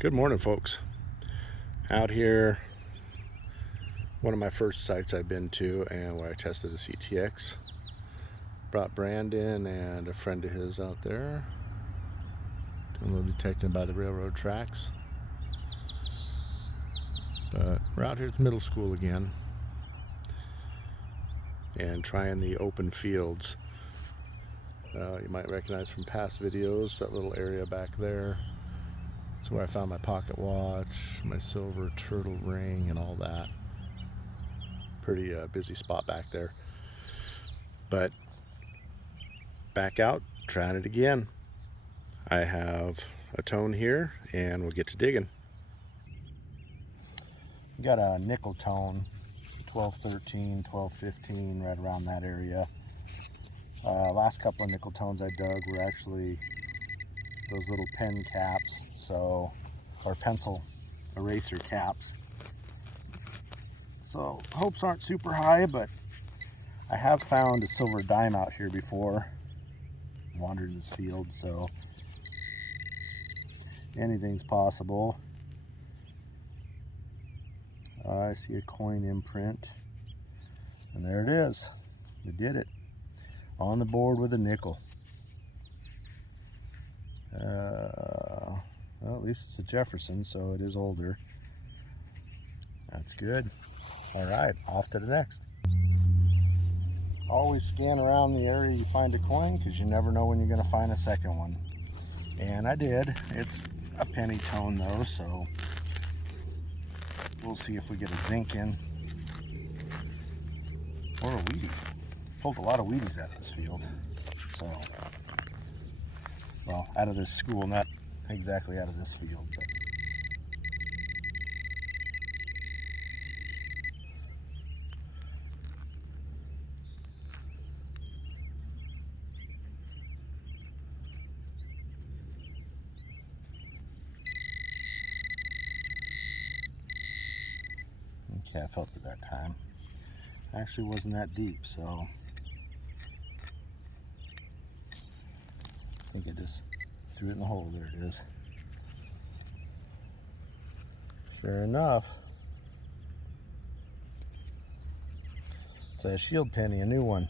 Good morning, folks. Out here, one of my first sites I've been to and where I tested the CTX. Brought Brandon and a friend of his out there. Doing a little detecting by the railroad tracks. But we're out here at the middle school again. And trying the open fields. You might recognize from past videos that little area back there. That's where I found my pocket watch, my silver turtle ring, and all that. Pretty busy spot back there. But back out, trying it again. I have a tone here, and we'll get to digging. Got a nickel tone, 1213, 1215, right around that area. Last couple of nickel tones I dug were actually those little pen caps, or pencil eraser caps. So hopes aren't super high, but I have found a silver dime out here before. Wandered this field, so anything's possible. I see a coin imprint, and there it is. We did it on the board with a nickel. Well, at least it's a Jefferson, so it is older. That's good. All right, off to the next. Always scan around the area you find a coin, because you never know when you're going to find a second one. And I did. It's a penny tone though, so we'll see if we get a zinc in. Or a Wheatie. Pulled a lot of Wheaties out of this field. So, well, out of this school, not exactly out of this field, but okay, I felt it that time. Actually wasn't that deep, so I think I just threw it in the hole. There it is. Sure enough, it's a shield penny, a new one.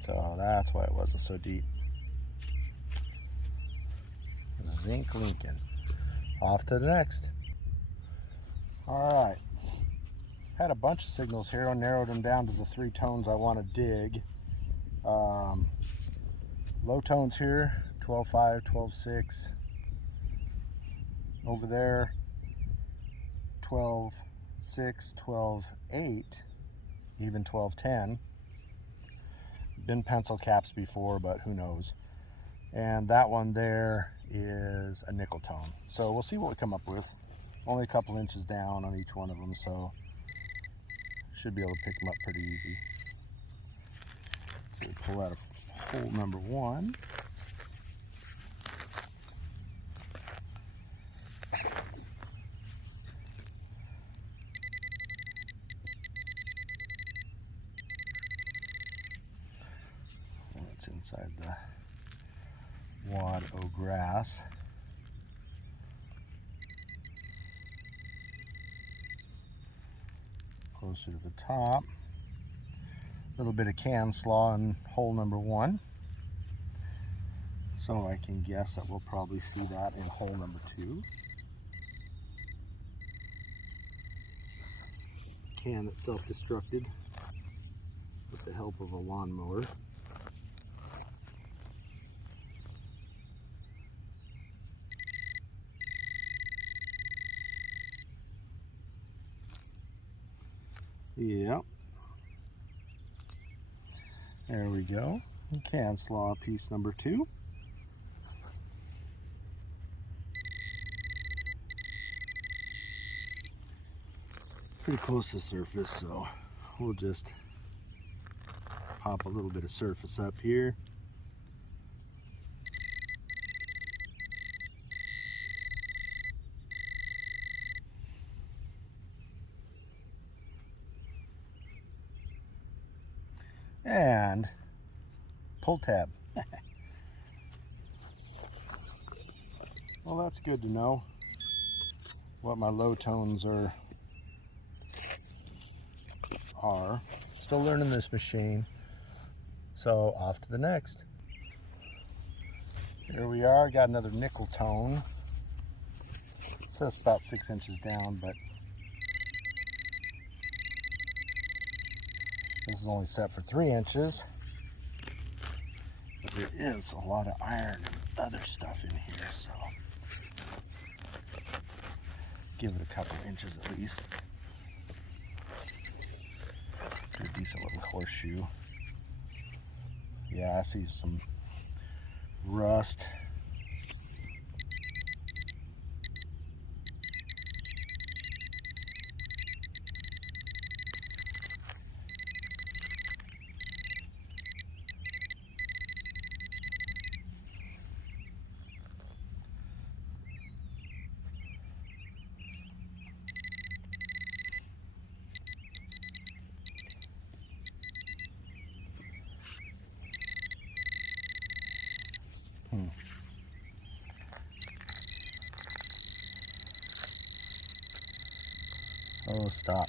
So that's why it wasn't so deep. Zinc Lincoln. Off to the next. All right. Had a bunch of signals here. I narrowed them down to the 3 tones I want to dig. Low tones here, 12.5, 12.6. Over there, 12.6, 12.8, even 12.10. Been pencil caps before, but who knows. And that one there is a nickel tone. So we'll see what we come up with. Only a couple inches down on each one of them, so should be able to pick them up pretty easy. So we pull out a hole number 1. It's inside the wad o' grass. Closer to the top. A little bit of can slaw in hole number 1. So I can guess that we'll probably see that in hole number 2. Can that self-destructed with the help of a lawnmower. Yep. There we go. Can slaw piece number 2. Pretty close to the surface, so we'll just pop a little bit of surface up here. And pull tab. Well, that's good to know what my low tones are. Still learning this machine. So off to the next. Here we are, got another nickel tone. It says about 6 inches down, but this is only set for 3 inches. But there is a lot of iron and other stuff in here, so give it a couple inches at least. Do a decent little horseshoe. Yeah, I see some rust. Oh, stop.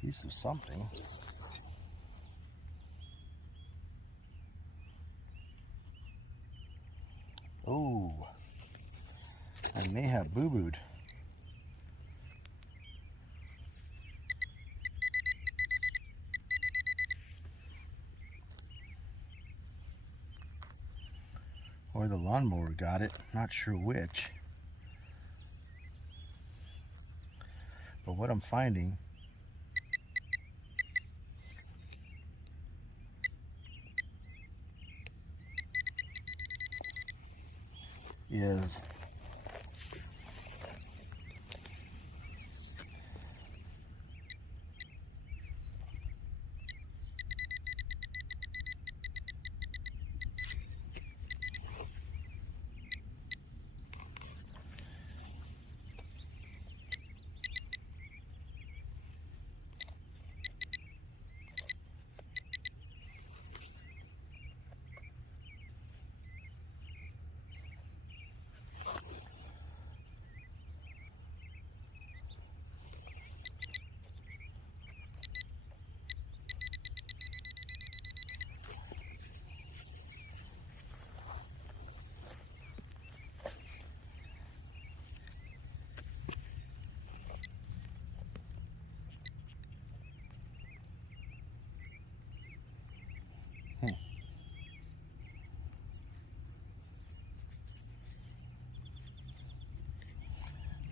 Piece of something. Oh, I may have boo-booed. Or the lawnmower got it, not sure which. But what I'm finding is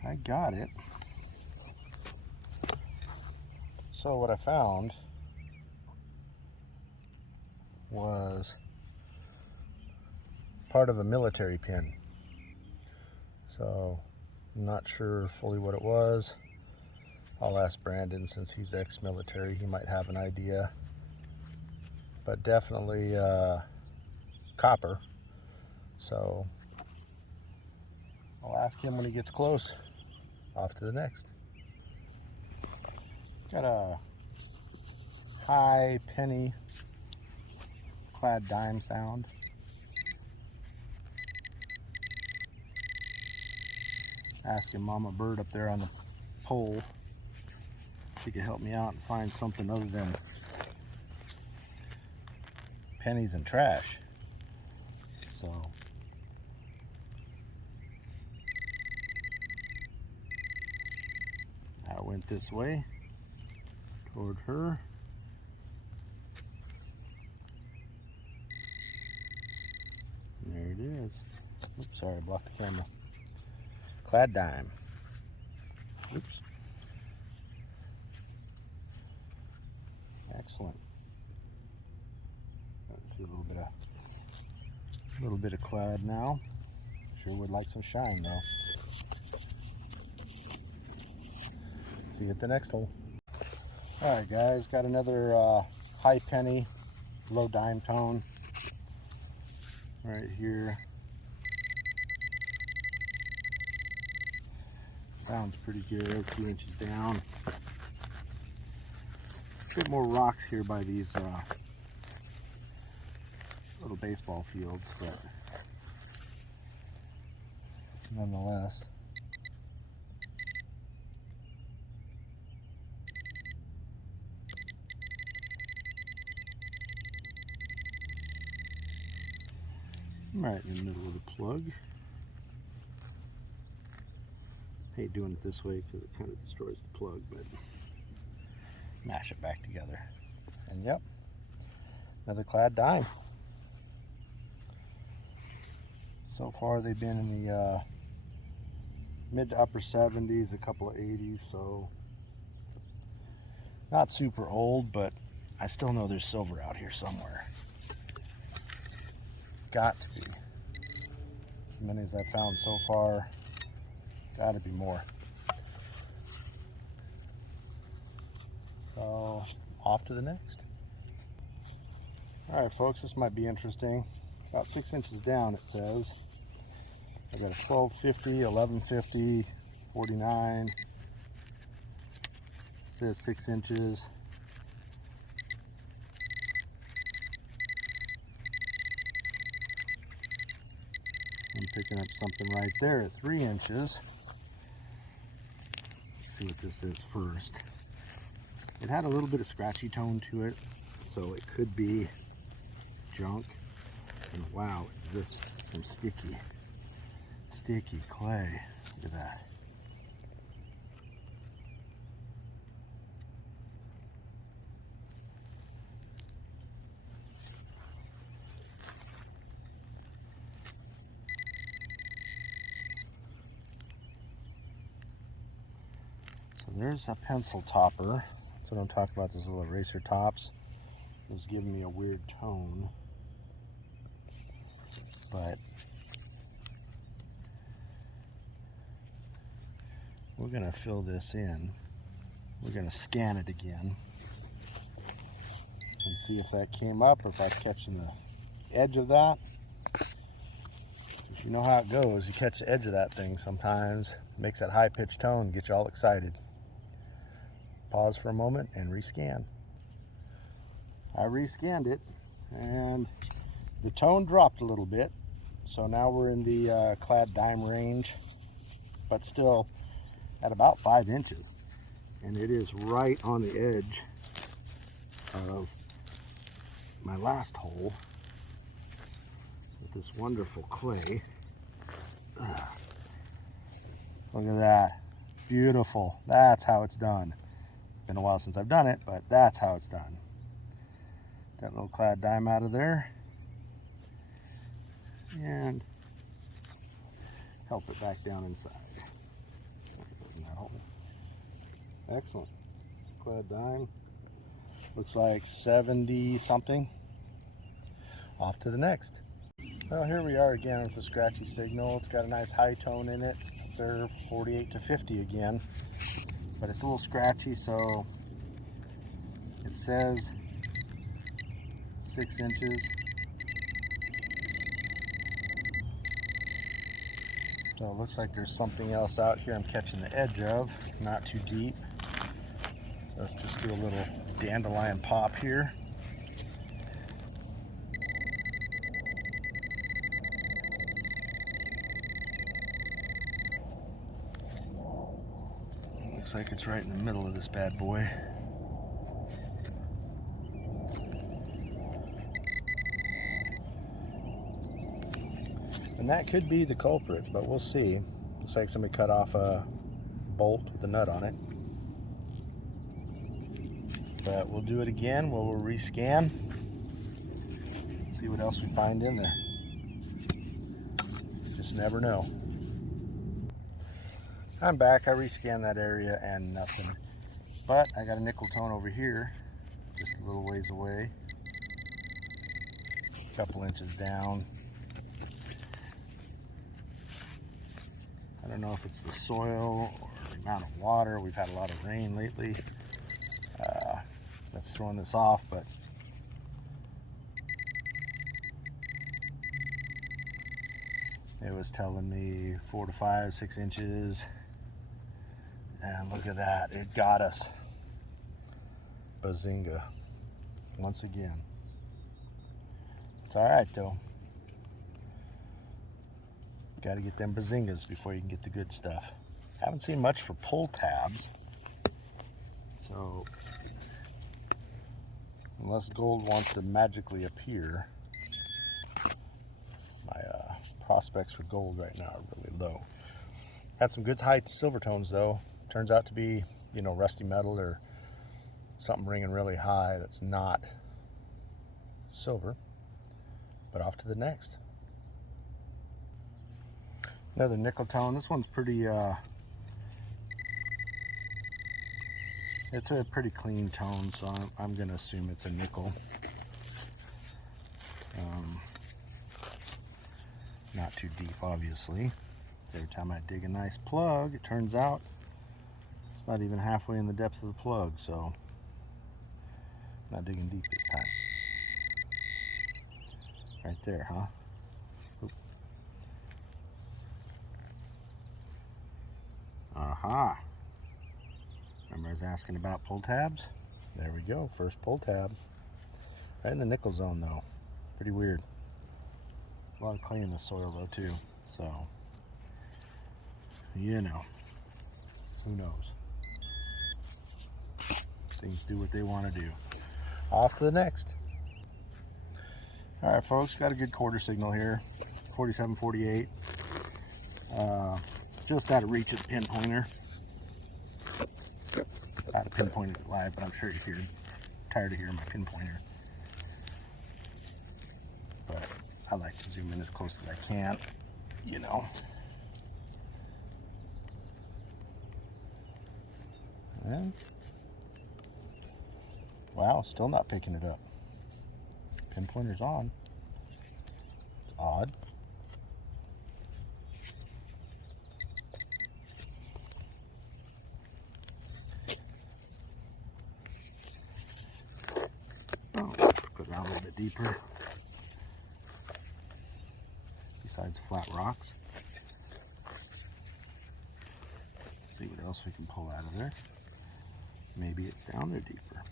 I got it. So what I found was part of a military pin. So I'm not sure fully what it was. I'll ask Brandon since he's ex-military. He might have an idea. But definitely copper. So I'll ask him when he gets close. Off to the next. Got a high penny clad dime sound. Asking Mama Bird up there on the pole if she could help me out and find something other than pennies and trash. So I went this way toward her. There it is. Oops, sorry, I blocked the camera. Clad dime. Oops. Excellent. Let's see a little bit of clad now. Sure would like some shine though. See you at the next hole. All right, guys, got another high penny, low dime tone right here. Sounds pretty good, 2 inches down. A bit more rocks here by these little baseball fields, but nonetheless. I'm right in the middle of the plug. Hate doing it this way because it kind of destroys the plug, but mash it back together. And yep, another clad dime. So far they've been in the mid to upper 70s, a couple of 80s, so not super old, but I still know there's silver out here somewhere. Got to be. As many as I've found so far, got to be more. So off to the next. All right, folks, this might be interesting. About 6 inches down, it says. I've got a 1250, 1150, 49. It says 6 inches. I'm picking up something right there at 3 inches. Let's see what this is first. It had a little bit of scratchy tone to it, so it could be junk. And wow, is this some sticky clay. Look at that. So there's a pencil topper. That's what I'm talking about, those little eraser tops. It was giving me a weird tone. But we're going to fill this in. We're going to scan it again and see if that came up or if I'm catching the edge of that. If you know how it goes, you catch the edge of that thing sometimes, it makes that high-pitched tone, get you all excited. Pause for a moment and rescan. I rescanned it and the tone dropped a little bit. So now we're in the clad dime range, but still at about 5 inches. And it is right on the edge of my last hole with this wonderful clay. Look at that. Beautiful. That's how it's done. Been a while since I've done it, but that's how it's done. That little clad dime out of there. And help it back down inside. In that hole. Excellent. Clad dime. Looks like 70 something. Off to the next. Well, here we are again with the scratchy signal. It's got a nice high tone in it. They're 48 to 50 again. But it's a little scratchy, so it says 6 inches. So it looks like there's something else out here I'm catching the edge of, not too deep. Let's just do a little dandelion pop here. Looks like it's right in the middle of this bad boy. And that could be the culprit, but we'll see. Looks like somebody cut off a bolt with a nut on it. But we'll do it again. We'll rescan. See what else we find in there. Just never know. I'm back. I rescanned that area and nothing. But I got a nickel tone over here, just a little ways away. A couple inches down. I don't know if it's the soil or the amount of water. We've had a lot of rain lately. That's throwing this off, but it was telling me 4 to 5, 6 inches. And look at that, it got us. Bazinga. Once again. It's alright though. Got to get them bazingas before you can get the good stuff. Haven't seen much for pull tabs. So, unless gold wants to magically appear, my prospects for gold right now are really low. Had some good high silver tones though. Turns out to be, you know, rusty metal or something ringing really high that's not silver. But off to the next. Another nickel tone. This one's pretty, it's a pretty clean tone, so I'm going to assume it's a nickel. Not too deep, obviously. Every time I dig a nice plug, it turns out it's not even halfway in the depth of the plug, so I'm not digging deep this time. Right there, huh? Oop. Aha. Remember I was asking about pull tabs? There we go, first pull tab. Right in the nickel zone though. Pretty weird. A lot of clay in the soil though too, so you know, who knows? Things do what they want to do. Off to the next. Alright folks, got a good quarter signal here. 47, 48. Just out of reach of the pinpointer. About to pinpoint it live, but I'm sure you're tired of hearing my pinpointer. But I like to zoom in as close as I can, you know. And wow, still not picking it up. Pinpointer's on. It's odd. Oh, put it down a little bit deeper. Besides flat rocks. See what else we can pull out of there. Maybe it's down there deeper.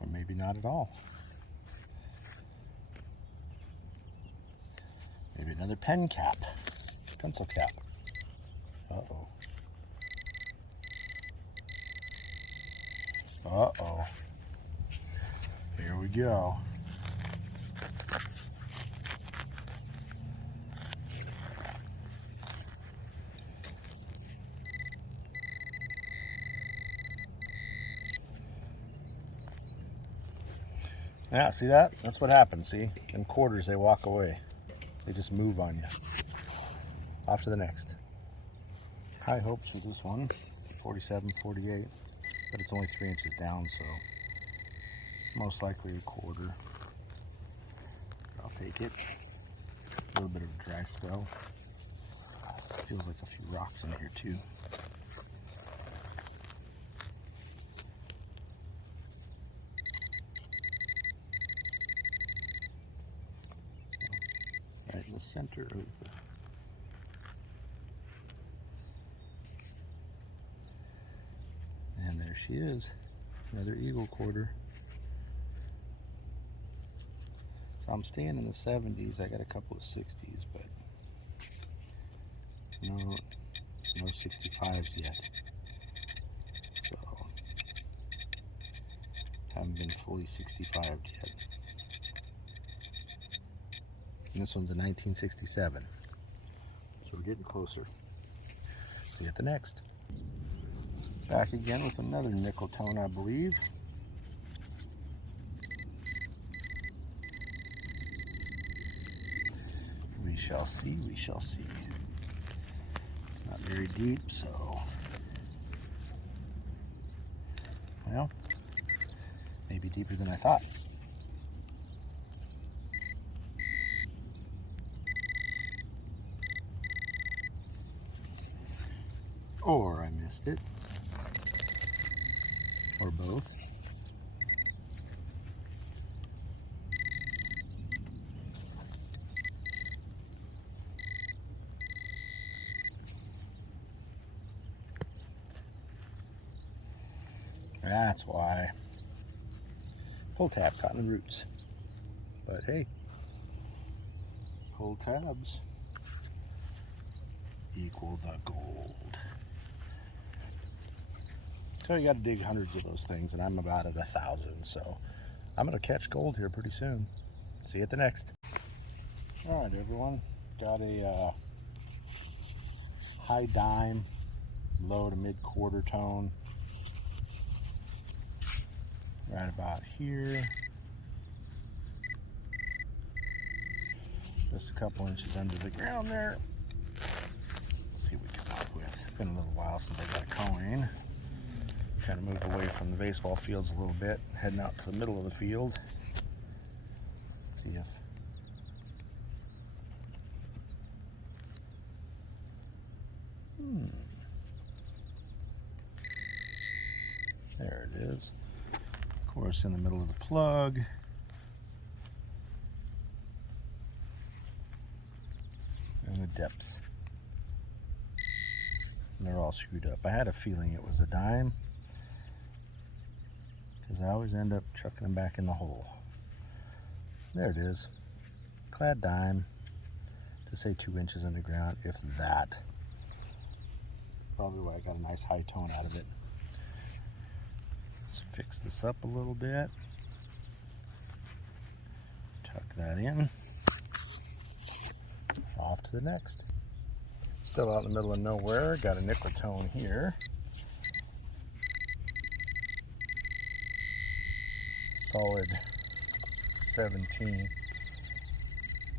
Or maybe not at all. Maybe another pen cap. Pencil cap. Uh-oh. Uh-oh. Here we go. Yeah, see that? That's what happens, see? In quarters, they walk away. They just move on you. Off to the next. High hopes for this one. 47, 48. But it's only 3 inches down, so most likely a quarter. I'll take it. A little bit of a dry spell. Feels like a few rocks in here, too. Right in the center of the... And there she is. Another eagle quarter. So I'm staying in the 70s. I got a couple of 60s, but no 65s yet. So haven't been fully 65'd yet. And this one's a 1967. So we're getting closer. See you at the next. Back again with another nickel tone, I believe. We shall see, we shall see. Not very deep, so... Well, maybe deeper than I thought. Or I missed it. Or both. That's why. Pull tab caught in the roots. But hey, pull tabs equal the gold. So you got to dig hundreds of those things, and I'm about at 1,000. So I'm gonna catch gold here pretty soon. See you at the next. All right, everyone. Got a high dime, low to mid quarter tone. Right about here. Just a couple inches under the ground there. Let's see what we come up with. It's been a little while since I got a coin. Kind of moved away from the baseball fields a little bit, heading out to the middle of the field. Let's see if there it is. Of course, in the middle of the plug. And the depths. And they're all screwed up. I had a feeling it was a dime, because I always end up chucking them back in the hole. There it is. Clad dime, to say 2 inches in the ground, if that. Probably why I got a nice high tone out of it. Let's fix this up a little bit. Tuck that in. Off to the next. Still out in the middle of nowhere. Got a nickel tone here. Solid 17.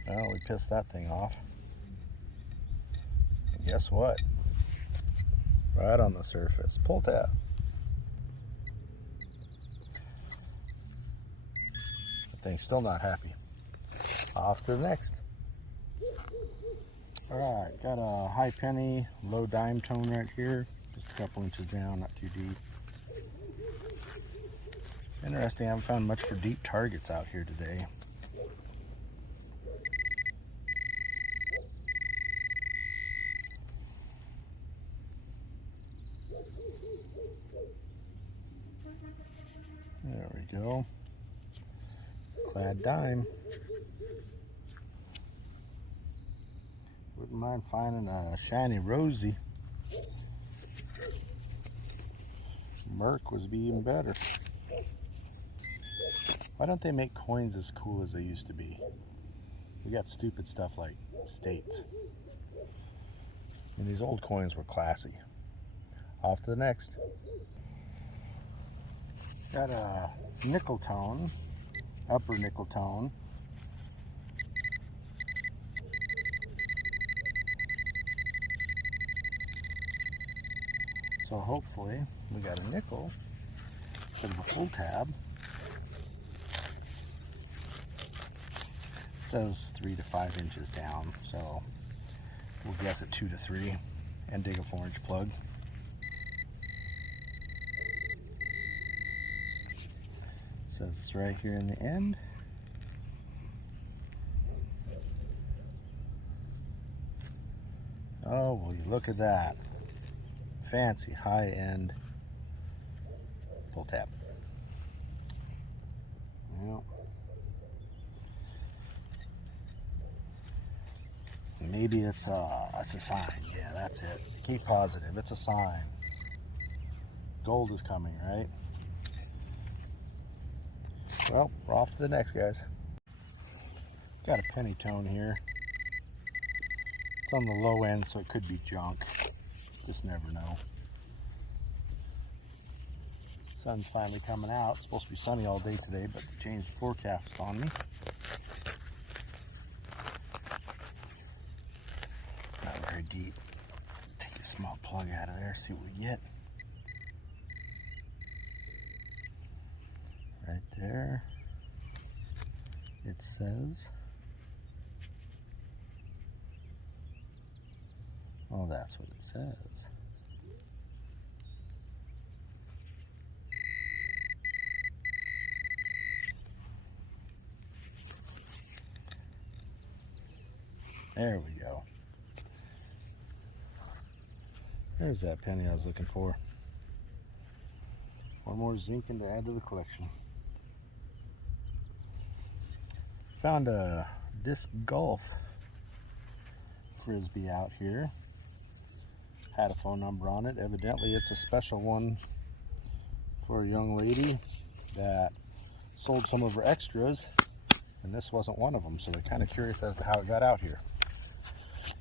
Well, we pissed that thing off. And guess what? Right on the surface. Pull tab. The thing's still not happy. Off to the next. Alright, got a high penny, low dime tone right here. Just a couple inches down, not too deep. Interesting, I haven't found much for deep targets out here today. There we go. Clad dime. Wouldn't mind finding a shiny rosy. Merc would be even better. Why don't they make coins as cool as they used to be? We got stupid stuff like states. And these old coins were classy. Off to the next. Got a nickel tone, upper nickel tone. So hopefully we got a nickel instead of a full tab. It says 3 to 5 inches down, so we'll guess at 2 to 3 and dig a 4-inch plug. It says it's right here in the end. Oh, will you look at that. Fancy high-end pull tab. Well, maybe it's a sign. Yeah, that's it. Keep positive. It's a sign. Gold is coming, right? Well, we're off to the next, guys. Got a penny tone here. It's on the low end, so it could be junk. Just never know. Sun's finally coming out. It's supposed to be sunny all day today, but they changed the forecast on me. Not very deep. Take a small plug out of there, see what we get. Right there. It says, oh, that's what it says. There we go. There's that penny I was looking for. One more Zinkin to add to the collection. Found a disc golf frisbee out here. Had a phone number on it. Evidently it's a special one for a young lady that sold some of her extras, and this wasn't one of them, so they're kind of curious as to how it got out here.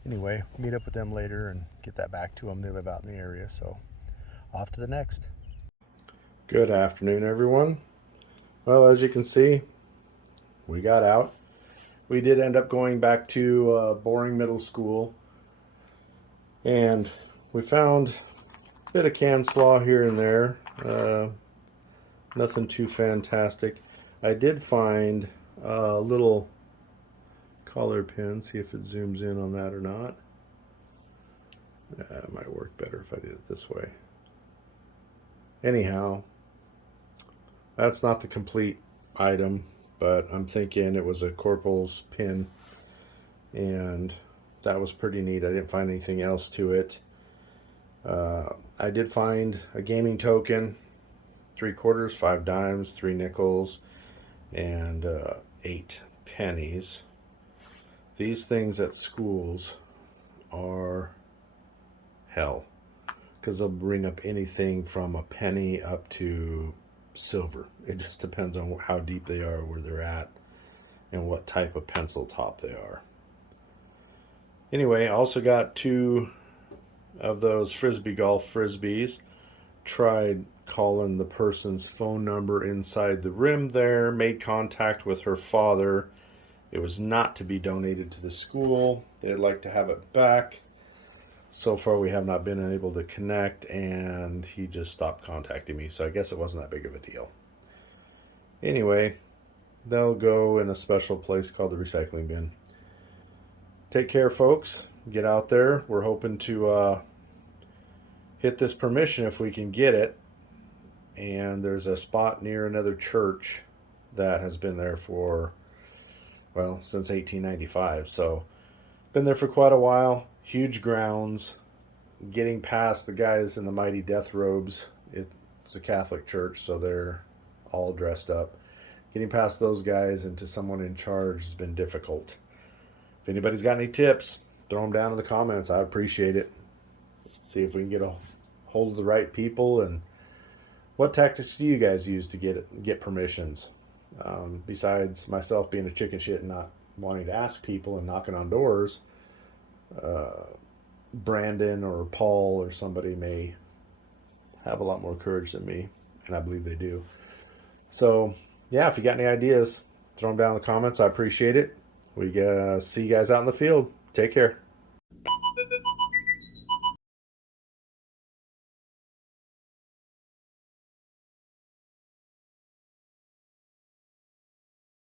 Anyway, meet up with them later and get that back to them. They live out in the area, so off to the next. Good afternoon, everyone. Well, as you can see, we got out. We did end up going back to Boring Middle School, and we found a bit of can slaw here and there. Nothing too fantastic. I did find a little collar pin. See if it zooms in on that or not. It might work better if I did it this way. Anyhow, that's not the complete item, but I'm thinking it was a corporal's pin, and that was pretty neat. I didn't find anything else to it. I did find a gaming token, 3/4, 5 dimes, 3 nickels, and 8 pennies. These things at schools are hell, because they'll bring up anything from a penny up to silver. It just depends on how deep they are, where they're at, and what type of pencil top they are. Anyway, I also got 2 of those frisbee golf frisbees. Tried calling the person's phone number inside the rim there, made contact with her father. It was not to be donated to the school. They'd like to have it back. So far we have not been able to connect, and he just stopped contacting me, so I guess it wasn't that big of a deal. Anyway, they'll go in a special place called the recycling bin. Take care, folks. Get out there. We're hoping to hit this permission if we can get it. And there's a spot near another church that has been there for, well, since 1895. So been there for quite a while. Huge grounds. Getting past the guys in the mighty death robes. It's a Catholic church, so they're all dressed up. Getting past those guys into someone in charge has been difficult. If anybody's got any tips, throw them down in the comments. I'd appreciate it. See if we can get a hold of the right people. And what tactics do you guys use to get permissions? Besides myself being a chicken shit and not wanting to ask people and knocking on doors, Brandon or Paul or somebody may have a lot more courage than me, and I believe they do. So yeah, if you got any ideas, throw them down in the comments. I appreciate it. We see you guys out in the field. Take care.